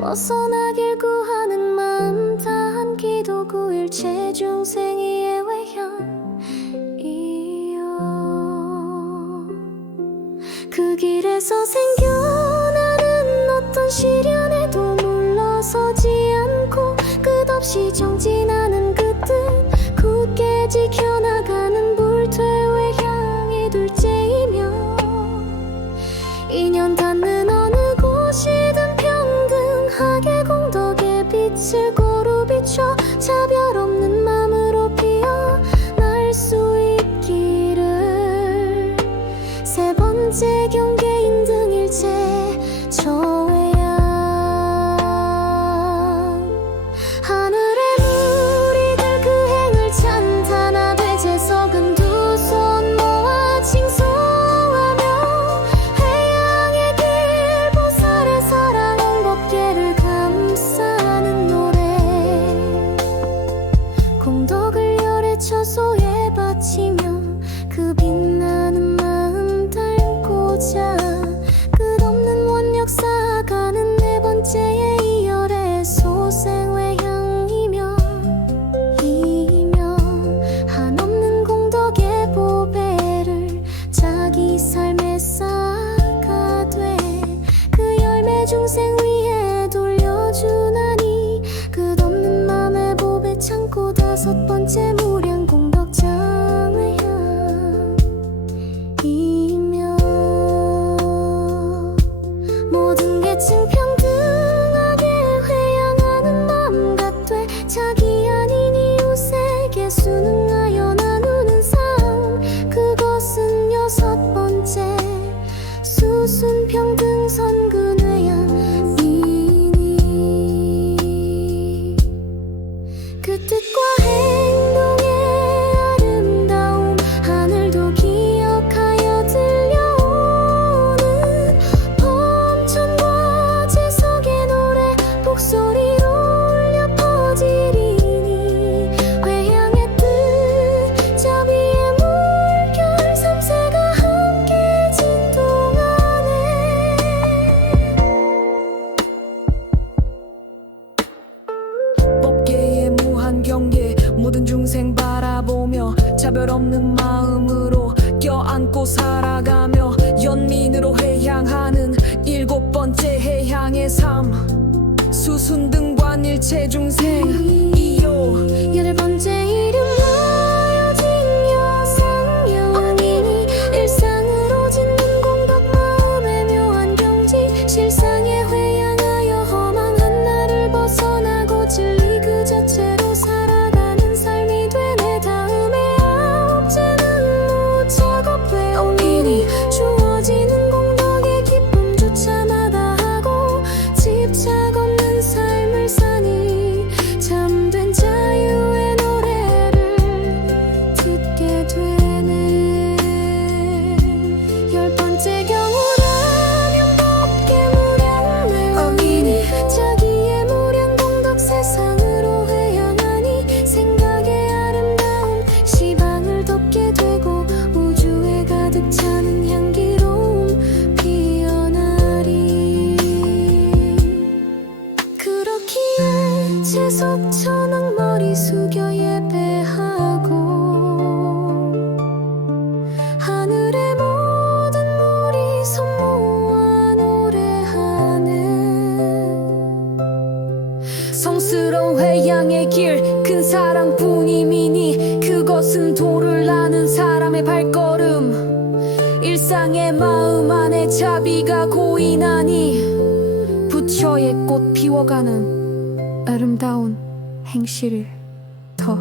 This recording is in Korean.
벗어나길 구하는 마음 다한 기도 9일째 중생이의 외향이요. 그 길에서 생겨나는 어떤 시련에도 물러서지 않고 끝없이 정진하는 그 뜻 굳게 지켜나가는 불퇴의 향이 둘째이며 인연 닿는 어느 곳이든 평등하게 공덕의 빛을 고루 비춰 차별 없는 마음으로 피어날 수 있기를. 세 번째 경계인 등일째 저외양. 하늘의 무리들 그 행을 찬탄하되 재석은 두 손 모아 칭송하며 해양의 길 보살의 사랑 법계를 감싸는 노래. 공덕을 열애 처소에 바치며 그 빛나는 마음 닮고자 끝없는 원력 쌓아가는 네 번째의 이열의 소생외향이며 한없는 공덕의 보배를 자기 삶에 쌓아가되 그 열매 중생 위에 돌려주나니 끝없는 맘의 보배 창고. 다섯 번째 무량 공덕장외향이며 모든 계층 평등하게 회양하는 마음 같되 자기 아닌 이웃에게 순응하여 나누는 삶. 그것은 여섯 번째 수순평등 선근회양이니 그 뜻과 행동의 아름다움 하늘도 기억하여 들려오는 범천과 재석의 노래 목소리로 울려 퍼지리니 회향의 뜻 자비의 물결 삼세가 함께 진동하네. 법계의 무한 경계 모든 중생 바라보며 차별 없는 마음으로 껴안고 살아가며 연민으로 회향하는 일곱 번째 해향의 삶. 수순등관 일체 중생이요. 여덟 번째 이름 하여 징여 상명이니 일상으로 짓는 공덕 마음의 묘한 경지 실상에 회향하여 허망한 나를 벗어나고 진리 그 자체로 살아가는 삶이 되네. 다음에 아홉째는 무작업회옹이니 주어지는 공덕의 기쁨조차 마다하고 집착 없는 삶을 사니 참된 자유의 노래를 듣게 되네. 열 번째 경우라면 법계 무량매왕이니 자기의 무량 공덕 세상으로 회향하니 생각의 아름다움 시방을 덮게 되고 우주에 가득 차는 향기로움 피어나리. 그렇기에 재석 천왕 머리 숙여 예배하고 하늘의 모든 무리 손 모아 노래하는 성스러운 회양의 길 큰 사랑뿐이니 그것은 도를 나는 사람의 발걸음. 일상의 마음 안에 자비가 고인하니 부처의 꽃 피워가는 아름다운 행실을 더